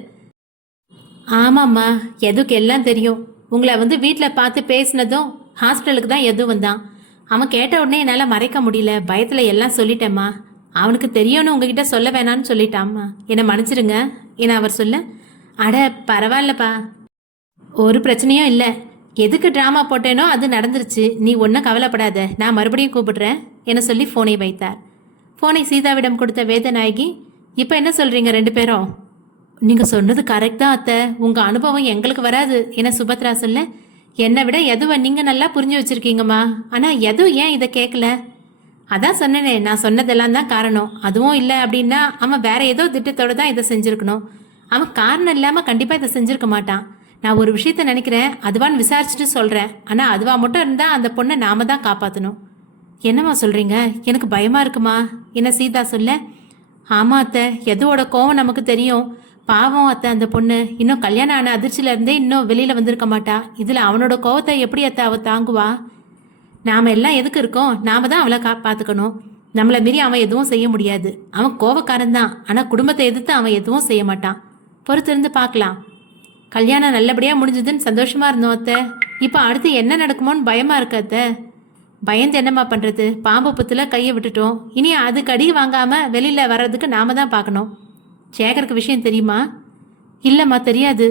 ஆமாம்மா, எதுக்கு எல்லாம் தெரியும், உங்களை வந்து வீட்டில் பார்த்து பேசினதும் ஹாஸ்பிட்டலுக்கு தான் எது வந்தான். அவன் கேட்ட உடனே என்னால் மறைக்க முடியல, பயத்தில் எல்லாம் சொல்லிட்டேம்மா. அவனுக்கு தெரியும்னு உங்ககிட்ட சொல்ல வேணான்னு சொல்லிட்டாம்மா, என்னை மன்னிச்சிடுங்க என அவர் சொல்ல, அட பரவாயில்லப்பா, ஒரு பிரச்சனையும் இல்லை, எதுக்கு ட்ராமா போட்டேனோ அது நடந்துருச்சு, நீ ஒன்றும் கவலைப்படாத, நான் மறுபடியும் கூப்பிடுறேன் என சொல்லி ஃபோனை வைத்தார். ஃபோனை சீதாவிடம் கொடுத்த வேதநாயகி, இப்போ என்ன சொல்கிறீங்க ரெண்டு பேரும்? நீங்கள் சொன்னது கரெக்ட் தான் அத்தை, உங்கள் அனுபவம் எங்களுக்கு வராது என சுபத்ரா சொல்ல, என்னை விட எதுவை நீங்கள் நல்லா புரிஞ்சு வச்சுருக்கீங்கம்மா, ஆனால் எது ஏன் இதை கேட்கல? அதான் சொன்னேனே, நான் சொன்னதெல்லாம் தான் காரணம். அதுவும் இல்லை அப்படின்னா அவன் வேற ஏதோ திட்டத்தோடு தான் இதை செஞ்சுருக்கணும். அவன் காரணம் இல்லாமல் கண்டிப்பாக இதை செஞ்சுருக்க மாட்டான். நான் ஒரு விஷயத்த நினைக்கிறேன், அதுவான்னு விசாரிச்சுட்டு சொல்கிறேன், ஆனால் அதுவா மட்டும் இருந்தால் அந்த பொண்ணை நாம தான் காப்பாற்றணும். என்னம்மா சொல்கிறீங்க, எனக்கு பயமாக இருக்குமா என்ன சீதா சொல்ல, ஆமாம் அத்தை, எதுவோட கோவம் நமக்கு தெரியும், பாவம் அத்தை, அந்த பொண்ணு இன்னும் கல்யாணம் ஆன அதிர்ச்சியில இருந்தே இன்னும் வெளியில் வந்திருக்க மாட்டா, இதில் அவனோட கோவத்தை எப்படி அத்தை அவள் தாங்குவா? நாம் எல்லாம் எதுக்கு இருக்கோம், நாம தான் அவளை பார்த்துக்கணும், நம்மளை மீறி அவன் எதுவும் செய்ய முடியாது. அவன் கோவக்காரன் தான், ஆனால் குடும்பத்தை எதிர்த்து அவன் எதுவும் செய்ய மாட்டான். பொறுத்திருந்து பார்க்கலாம். கல்யாணம் நல்லபடியாக முடிஞ்சதுன்னு சந்தோஷமா இருந்தோம் அத்தை, இப்போ அடுத்து என்ன நடக்குமோன்னு பயமா இருக்கு அத்தை. பயந்து என்னம்மா பண்ணுறது, பாம்பு புத்துல கையை விட்டுட்டோம், இனி அதுக்கு அடி வாங்காமல் வெளியில் வர்றதுக்கு நாம தான் பார்க்கணும். சேகருக்கு விஷயம் தெரியுமா? இல்லைம்மா, தெரியாது.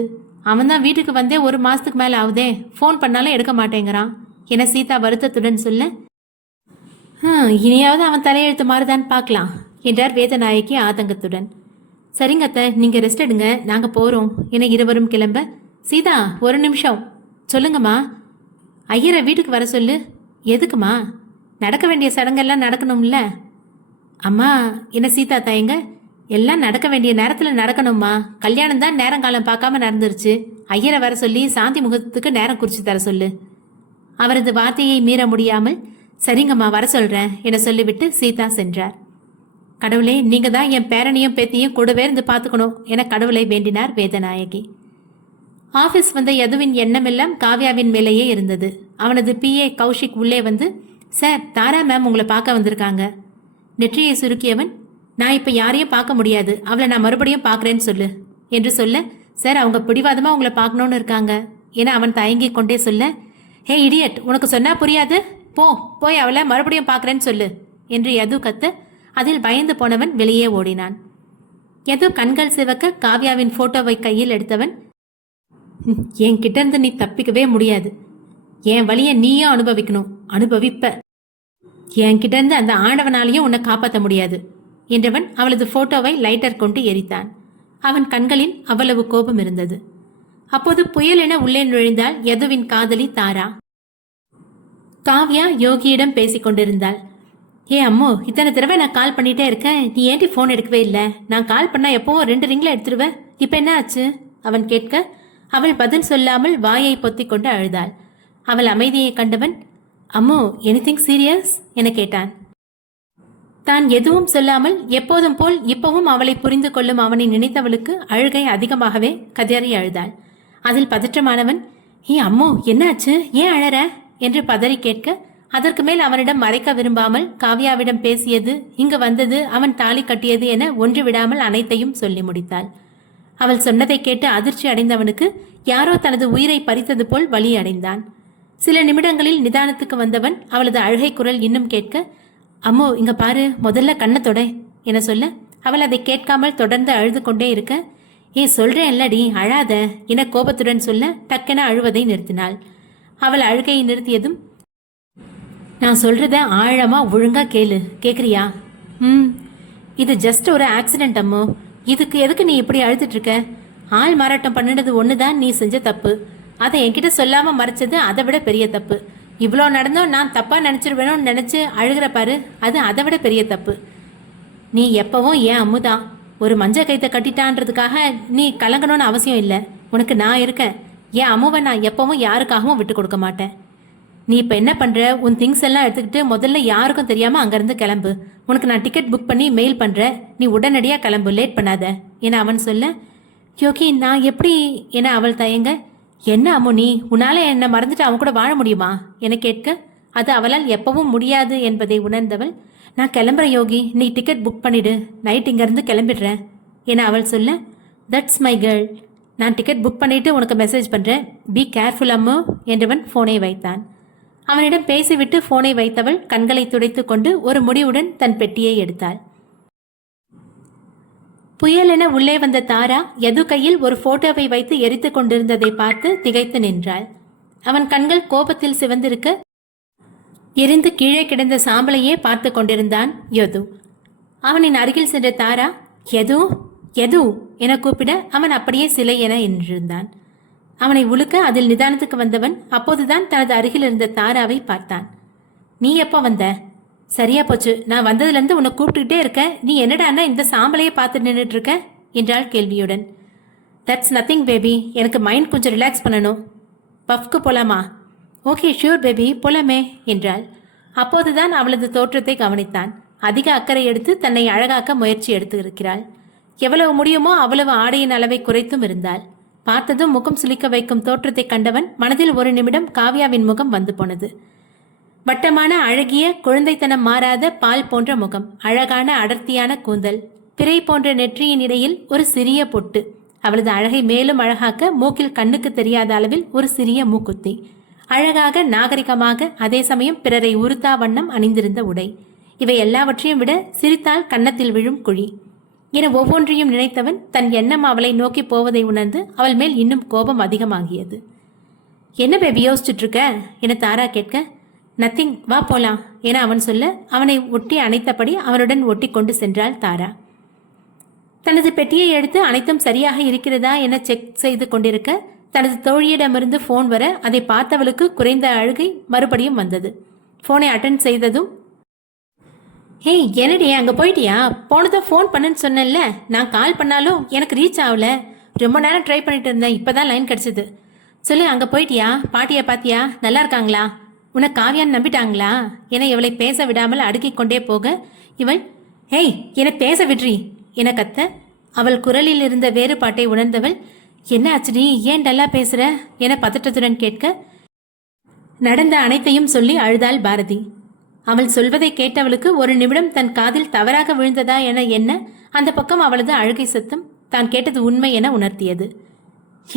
அவன் தான் வீட்டுக்கு வந்தே 1 மாதத்துக்கு மேலே ஆகுதே, ஃபோன் பண்ணாலும் எடுக்க மாட்டேங்கிறான் என சீதா வருத்தத்துடன் சொல்ல, இனியாவது அவன் தலையெழுத்து மாறுதான்னு பார்க்கலாம் என்றார் வேதநாயகி ஆதங்கத்துடன். சரிங்க அத்தை, நீங்கள் ரெஸ்ட் எடுங்க, நாங்கள் போகிறோம் என இருவரும் கிளம்ப, சீதா ஒரு நிமிஷம். சொல்லுங்கம்மா. ஐயரை வீட்டுக்கு வர சொல்லு. எதுக்குமா? நடக்க வேண்டிய சடங்கெல்லாம் நடக்கணும்ல. அம்மா என்ன சீதா தயங்க, எல்லாம் நடக்க வேண்டிய நேரத்தில் நடக்கணும்மா, கல்யாணம் தான் நேரங்காலம் பார்க்காம நடந்துருச்சு, ஐயரை வர சொல்லி சாந்தி முகத்துக்கு நேரம் குறித்து தர சொல்லு. அவரது வார்த்தையை மீற முடியாமல், சரிங்கம்மா வர சொல்கிறேன் என சொல்லிவிட்டு சீதா சென்றார். கடவுளே, நீங்கள் தான் என் பேரனையும் பேத்தியும் கூடவே இருந்து பார்த்துக்கணும் என கடவுளை வேண்டினார் வேதநாயகி. ஆபீஸ் வந்த யதுவின் எண்ணமெல்லாம் காவ்யாவின் மேலேயே இருந்தது. அவனது பிஏ கௌஷிக் உள்ளே வந்து, சார், தாரா மேம் உங்களை பார்க்க வந்திருக்காங்க. நெற்றியை சுருக்கியவன், நான் இப்ப யாரையும் பார்க்க முடியாது, அவளை நான் மறுபடியும் பார்க்கறேன்னு சொல்லு என்று சொல்ல, சார் அவங்க பிடிவாதமா உங்களை பார்க்கணும்னு இருக்காங்க என அவன் தயங்கிக் கொண்டே சொல்ல, ஹே இடியட், உனக்கு சொன்னா புரியாது, போய் அவளை மறுபடியும் பார்க்கறேன்னு சொல்லு என்று யது கத்த, அதில் பயந்து போனவன் வெளியே ஓடினான். யது கண்கள் சிவக்க காவ்யாவின் போட்டோவை கையில் எடுத்தவன், என்கிட்ட இருந்து நீ தப்பிக்கவே முடியாது, என் வழியை நீயும் அனுபவிக்கணும், அனுபவிப்ப, என்கிட்ட இருந்து அந்த ஆண்டவனாலையும் உன்னை காப்பாற்ற முடியாது என்றவன் அவளது போட்டோவை லைட்டர் கொண்டு எரித்தான். அவன் கண்களில் அவ்வளவு கோபம் இருந்தது. அப்போது புயல் என உள்ளே நுழைந்தாள் யதுவின் காதலி தாரா. காவ்யா யோகியிடம் பேசிக் கொண்டிருந்தாள். ஏ அம்மோ, இத்தனை தடவை நான் கால் பண்ணிட்டே இருக்கேன், நீ ஏன்டி போன் எடுக்கவே இல்லை? நான் கால் பண்ணா எப்பவும் 2 ரிங்ல எடுத்துருவேன், இப்ப என்ன ஆச்சு? அவன் கேட்க அவள் பதில் சொல்லாமல் வாயை பொத்திக் கொண்டு அழுதாள். அவள் அமைதியை கண்டவன், அம்மோ எனிதிங் சீரியஸ் என கேட்டான். தான் எதுவும் சொல்லாமல் எப்போதும் போல் இப்பவும் அவளை புரிந்து கொள்ளும் அவனை நினைத்தவளுக்கு அழுகை அதிகமாகவே கதறி அழுதாள். அதில் பதற்றமானவன், ஏ அம்மோ என்னாச்சு, ஏன் அழற என்று பதறி கேட்க, அதற்கு மேல் அவனிடம் மறைக்க விரும்பாமல் காவ்யாவிடம் பேசியது, இங்கு வந்தது, அவன் தாலி கட்டியது என ஒன்று விடாமல் அனைத்தையும் சொல்லி முடித்தாள். அவள் சொன்னதை கேட்டு அதிர்ச்சி அடைந்தவனுக்கு யாரோ தனது உயிரை பறித்தது போல் வலி அடைந்தான். சில நிமிடங்களில் நிதானத்துக்கு வந்தவன் அவளது அழுகை குரல் இன்னும் கேட்க, அம்மோ இங்க பாரு, முதல்ல கண்ணை தொட என சொல்ல, அவள் அதை கேட்காமல் தொடர்ந்து அழுது கொண்டே இருக்க, ஏ சொல்றேன் இல்லடி, அழாத என கோபத்துடன் சொல்ல டக்கென அழுவதை நிறுத்தினாள். அவள் அழுகையை நிறுத்தியதும், நான் சொல்றத ஆழமா ஒழுங்கா கேளு, கேக்குறியா? இது ஜஸ்ட் ஒரு ஆக்சிடென்ட் அம்மோ, இதுக்கு எதுக்கு நீ இப்படி அழுதுட்டு இருக்க? ஆள் மாறாட்டம் பண்ணினது ஒண்ணுதான் நீ செஞ்ச தப்பு, அதை என்கிட்ட சொல்லாம மறைச்சது அதை விட பெரிய தப்பு. இவ்வளோ நடந்தோம் நான் தப்பா நினைச்சிருவேணும்னு நினைச்சு அழுகிற பாரு, அது அதை விட பெரிய தப்பு. நீ எப்பவும் ஏன் அம்முதான், ஒரு மஞ்சள் கைத்தை கட்டிட்டான்றதுக்காக நீ கலங்கணும்னு அவசியம் இல்லை. உனக்கு நான் இருக்கேன். என் அம்முவை நான் எப்பவும் யாருக்காகவும் விட்டு கொடுக்க மாட்டேன். நீ இப்போ என்ன பண்ற, உன் திங்ஸ் எல்லாம் எடுத்துக்கிட்டு முதல்ல யாருக்கும் தெரியாம அங்கிருந்து கிளம்பு. உனக்கு நான் டிக்கெட் புக் பண்ணி மெயில் பண்றேன், நீ உடனடியாக கிளம்பு, லேட் பண்ணாத என அவன் சொல்ல, யோகி நான் எப்படி என அவள் தயங்க, என்ன அம்மு நீ, உன்னால என்னை மறந்துட்டு அவன் கூட வாழ முடியுமா என கேட்க, அது அவளால் எப்பவும் முடியாது என்பதை உணர்ந்தவள், நான் கிளம்புறேன் யோகி, நீ டிக்கெட் புக் பண்ணிடு, நைட் இங்கேருந்து கிளம்பிடுறேன் என அவள் சொல்ல, தட்ஸ் மை கேர்ள், நான் டிக்கெட் புக் பண்ணிட்டு உனக்கு மெசேஜ் பண்ணுறேன், பி கேர்ஃபுல் அம்மு என்றவன் ஃபோனை வைத்தான். அவனிடம் பேசிவிட்டு ஃபோனை வைத்தவள் கண்களை துடைத்து கொண்டு ஒரு முடிவுடன் தன் பெட்டியை எடுத்தாள். புயல் என உள்ளே வந்த தாரா யது கையில் ஒரு போட்டோவை வைத்து எரித்து கொண்டிருந்ததை பார்த்து திகைத்து நின்றாள். அவன் கண்கள் கோபத்தில் சிவந்திருக்க, எரிந்து கீழே கிடந்த சாம்பலையே பார்த்து கொண்டிருந்தான் யது. அவனின் அருகில் சென்ற தாரா, யது யது என கூப்பிட அவன் அப்படியே சிலை என நின்றிருந்தான். அவனை உழுக்க அதில் நிதானத்துக்கு வந்தவன் அப்போதுதான் தனது அருகில் இருந்த தாராவை பார்த்தான். நீ எப்போ வந்த? சரியா போச்சு, நான் வந்ததுலேருந்து உன்னை கூப்பிட்டுக்கிட்டே இருக்க, நீ என்னடான்னா இந்த சாம்பலையே பார்த்து நின்றுட்டு இருக்க என்றாள் கேள்வியுடன். தட்ஸ் நத்திங் பேபி, எனக்கு மைண்ட் கொஞ்சம் ரிலாக்ஸ் பண்ணணும். பஃப்க்கு போலாமா? ஓகே ஷூர் பேபி, போலாமே என்றாள். அப்போதுதான் அவளது தோற்றத்தை கவனித்தான். அதிக அக்கறை எடுத்து தன்னை அழகாக்க முயற்சி எடுத்து இருக்கிறாள். எவ்வளவு முடியுமோ அவ்வளவு ஆடையின் அளவை குறைத்தும் இருந்தாள். பார்த்ததும் முகம் சுளிக்க வைக்கும் தோற்றத்தை கண்டவன் மனதில் ஒரு நிமிடம் காவ்யாவின் முகம் வந்து போனது. வட்டமான அழகிய குழந்தைத்தனம் மாறாத பால் போன்ற முகம், அழகான அடர்த்தியான கூந்தல், பிறை போன்ற நெற்றியின் இடையில் ஒரு சிறிய பொட்டு, அவளது அழகை மேலும் அழகாக்க மூக்கில் கண்ணுக்கு தெரியாத அளவில் ஒரு சிறிய மூக்குத்தி, அழகாக நாகரிகமாக அதே சமயம் பிறரை உறுத்தா வண்ணம் அணிந்திருந்த உடை, இவை எல்லாவற்றையும் விட சிரித்தால் கன்னத்தில் விழும் குழி என ஒவ்வொன்றையும் நினைத்தவன் தன் எண்ணம் அவளை நோக்கி போவதை உணர்ந்து அவள் மேல் இன்னும் கோபம் அதிகமாகியது. என்ன பேபி யோசிச்சுட்டு இருக்க என தாரா கேட்க, நத்திங், வா போலாம் என அவன் சொல்ல அவனை ஒட்டி அணைத்தபடி அவனுடன் ஒட்டி கொண்டு சென்றாள் தாரா. தனது பெட்டியை எடுத்து அனைத்தும் சரியாக இருக்கிறதா என செக் செய்து கொண்டிருக்க தனது தோழியிடமிருந்து போன் வர அதை பார்த்தவளுக்கு குறைந்த அழுகை மறுபடியும் வந்தது. போனை அட்டென்ட் செய்ததும், ஹேய் என்னடி அங்கே போயிட்டியா? போனதும் ஃபோன் பண்ணுன்னு சொன்னேன்ல, நான் கால் பண்ணாலும் எனக்கு ரீச் ஆகல, ரொம்ப நேரம் ட்ரை பண்ணிட்டு இருந்தேன், இப்போதான் லைன் கிடச்சிது. சொல்லு, அங்கே போயிட்டியா? பாட்டியை பாத்தியா? நல்லா இருக்காங்களா? உன்னை காவியான்னு நம்பிட்டாங்களா என இவளை பேச விடாமல் அடுக்கிக் கொண்டே போக இவள், ஹேய் என்னை பேச விட்றி என கத்த அவள் குரலில் இருந்த வேறுபாட்டை உணர்ந்தவள், என்ன ஆச்சுடி, ஏன் டல்லா பேசுற என பதற்றத்துடன் கேட்க நடந்த அனைத்தையும் சொல்லி அழுதாள் பாரதி. அவள் சொல்வதை கேட்டவளுக்கு ஒரு நிமிடம் தன் காதில் தவறாக விழுந்ததா என எண்ண அந்த பக்கம் அவளது அழுகை சத்தம் தான் கேட்டது உண்மை என உணர்த்தியது.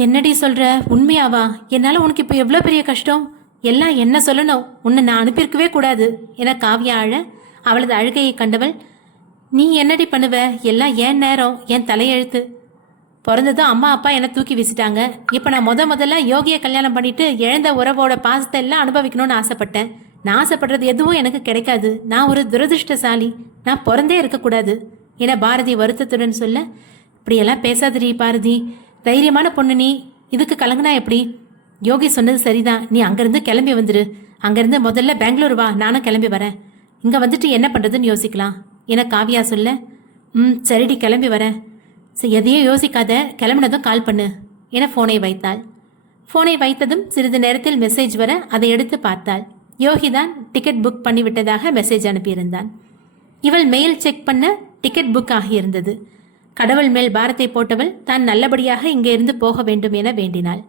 என்னடி சொல்ற, உண்மையாவா? என்னால உனக்கு இப்போ எவ்வளோ பெரிய கஷ்டம், எல்லாம் என்ன சொல்லணும், உன்னை நான் அனுப்பியிருக்கவே கூடாது என காவியா அழ அவளது அழுகையை கண்டவள், நீ என்னடி பண்ணுவ, எல்லாம் ஏன் நேரம், என் தலையெழுத்து. பிறந்ததும் அம்மா அப்பா என்னை தூக்கி வீசிட்டாங்க. இப்போ நான் முதல்ல யோகியை கல்யாணம் பண்ணிட்டு இழந்த உறவோட பாசத்தை எல்லாம் அனுபவிக்கணும்னு ஆசைப்பட்டேன். நான் ஆசைப்படுறது எதுவும் எனக்கு கிடைக்காது. நான் ஒரு துரதிருஷ்டசாலி, நான் பிறந்தே இருக்கக்கூடாது என பாரதி வருத்தத்துடன் சொல்ல, இப்படியெல்லாம் பேசாதடி பாரதி, தைரியமான பொண்ணு நீ, இதுக்கு கலங்குனா எப்படி? யோகி சொன்னது சரிதான், நீ அங்கேருந்து கிளம்பி வந்துரு. அங்கேருந்து முதல்ல பெங்களூர் வா, நானும் கிளம்பி வரேன். இங்கே வந்துட்டு என்ன பண்ணுறதுன்னு யோசிக்கலாம் என காவியா சொல்ல, சரிடி கிளம்பி வரேன். சரி, எதையும் யோசிக்காத, கிளம்பினதும் கால் பண்ணு என ஃபோனை வைத்தாள். ஃபோனை வைத்ததும் சிறிது நேரத்தில் மெசேஜ் வர அதை எடுத்து பார்த்தாள். யோகிதான் டிக்கெட் புக் பண்ணிவிட்டதாக மெசேஜ் அனுப்பியிருந்தான். இவள் மெயில் செக் பண்ண டிக்கெட் புக் ஆகியிருந்தது. கடவுள் மேல் பாரத்தை போட்டவள் தான் நல்லபடியாக இங்கே இருந்து போக வேண்டும் என வேண்டினாள்.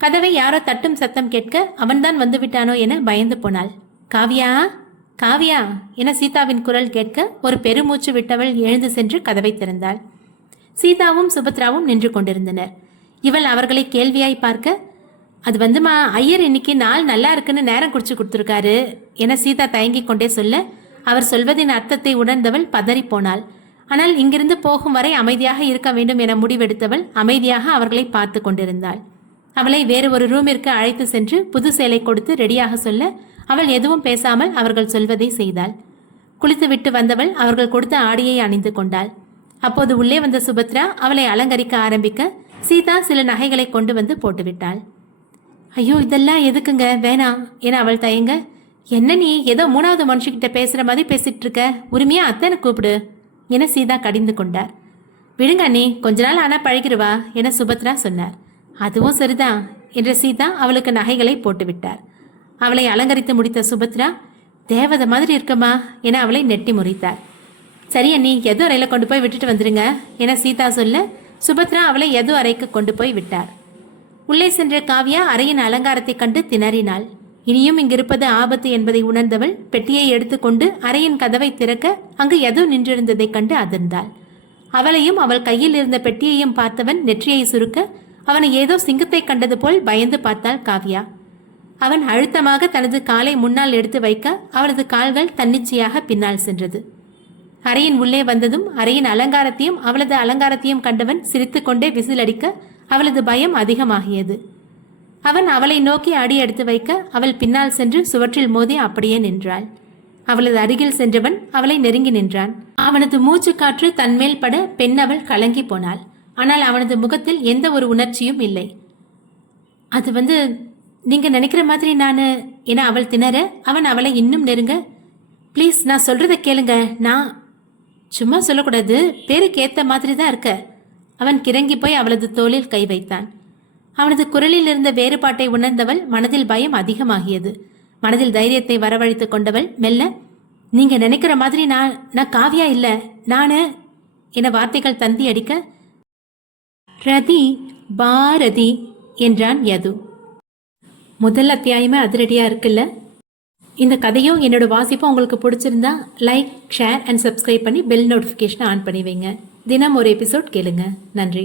கதவை யாரோ தட்டும் சத்தம் கேட்க அவன்தான் வந்துவிட்டானோ என பயந்து போனாள். காவியா, காவியா என சீதாவின் குரல் கேட்க ஒரு பெருமூச்சு விட்டவள் எழுந்து சென்று கதவை திறந்தாள். சீதாவும் சுபத்ராவும் நின்று கொண்டிருந்தனர். இவள் அவர்களை கேள்வியாய் பார்க்க, அது வந்துமா, ஐயர் இன்னைக்கு நாள் நல்லா இருக்குன்னு நேரம் குறிச்சு கொடுத்துருக்காரு என சீதா தயங்கிக் கொண்டே சொல்ல, அவர் சொல்வதின் அர்த்தத்தை உணர்ந்தவள் பதறி போனாள். ஆனால் இங்கிருந்து போகும் வரை அமைதியாக இருக்க வேண்டும் என முடிவெடுத்தவள் அமைதியாக அவர்களை பார்த்து கொண்டிருந்தாள். அவளை வேறு ஒரு ரூமிற்கு அழைத்து சென்று புது சேலை கொடுத்து ரெடியாக சொல்ல அவள் எதுவும் பேசாமல் அவர்கள் சொல்வதை செய்தாள். குளித்துவிட்டு வந்தவள் அவர்கள் கொடுத்த ஆடையை அணிந்து கொண்டாள். அப்போது உள்ளே வந்த சுபத்ரா அவளை அலங்கரிக்க ஆரம்பிக்க சீதா சில நகைகளை கொண்டு வந்து போட்டுவிட்டாள். ஐயோ, இதெல்லாம் எதுக்குங்க, வேணாம் என அவள் தயங்க, என்ன நீ ஏதோ மூணாவது மனுஷிக்கிட்ட பேசுற மாதிரி பேசிட்டு இருக்க, உரிமையா அத்தனை கூப்பிடு என சீதா கடிந்து கொண்டார். விடுங்க நீ, கொஞ்ச நாள் ஆனா பழகிருவா என சுபத்ரா சொன்னார். அதுவும் சரிதான் என்ற சீதா அவளுக்கு நகைகளை போட்டுவிட்டார். அவளை அலங்கரித்து முடித்த சுபத்ரா, தேவதை மாதிரி இருக்கமா என அவளை நெட்டி முறித்தார். சரி அண்ணி, எது அறையில கொண்டு போய் விட்டுட்டு வந்துருங்க என சீதா சொல்ல சுபத்ரா அவளை எது அறைக்கு கொண்டு போய் விட்டார். உள்ளே சென்ற காவியா அறையின் அலங்காரத்தை கண்டு திணறினாள். இனியும் இங்கிருப்பது ஆபத்து என்பதை உணர்ந்தவள் பெட்டியை எடுத்துக்கொண்டு அறையின் கதவை திறக்க அங்கு எது நின்றிருந்ததைக் கண்டு அதிர்ந்தாள். அவளையும் அவள் கையில் இருந்த பெட்டியையும் பார்த்தவன் நெற்றியை சுருக்க அவனை ஏதோ சிங்கத்தை கண்டது போல் பயந்து பார்த்தாள் காவியா. அவன் அழுத்தமாக தனது காலை முன்னால் எடுத்து வைக்க அவளது கால்கள் தன்னிச்சையாக பின்னால் சென்றது. அறையின் உள்ளே வந்ததும் அறையின் அலங்காரத்தையும் அவளது அலங்காரத்தையும் கண்டவன் சிரித்துக்கொண்டே விசில் அடிக்க அவளது பயம் அதிகமாகியது. அவன் அவளை நோக்கி அடி எடுத்து வைக்க அவள் பின்னால் சென்று சுவற்றில் மோதி அப்படியே நின்றாள். அவளது அருகில் சென்றவன் அவளை நெருங்கி நின்றான். அவனது மூச்சு காற்று தன்மேல் பட பெண் அவள் கலங்கி போனாள். ஆனால் அவனது முகத்தில் எந்த ஒரு உணர்ச்சியும் இல்லை. அது நீங்க நினைக்கிற மாதிரி நானு என அவள் திணற அவன் அவளை இன்னும் நெருங்க, ப்ளீஸ் நான் சொல்றத கேளுங்க, நான் சும்மா சொல்லக்கூடாது, பேருக்கு ஏத்த மாதிரி தான் இருக்க. அவன் கிறங்கி போய் அவளது தோளில் கை வைத்தான். அவனது குரலில் இருந்த வேறுபாட்டை உணர்ந்தவள் மனதில் பயம் அதிகமாகியது. மனதில் தைரியத்தை வரவழைத்து கொண்டவள் மெல்ல, நீங்க நினைக்கிற மாதிரி நான் காவியா இல்ல, நானு என வார்த்தைகள் தந்தி அடிக்க, ரதி, பாரதி என்றான் யது. முதல் அத்தியாயமே அதிரடியா இருக்குல்ல? இந்த கதையும் என்னோட வாசிப்பும் உங்களுக்கு பிடிச்சிருந்தா லைக், ஷேர் அண்ட் சப்ஸ்கிரைப் பண்ணி பெல் நோட்டிஃபிகேஷனை ஆன் பண்ணி வைங்க. தினம் ஒரு எபிசோட் கேளுங்க. நன்றி.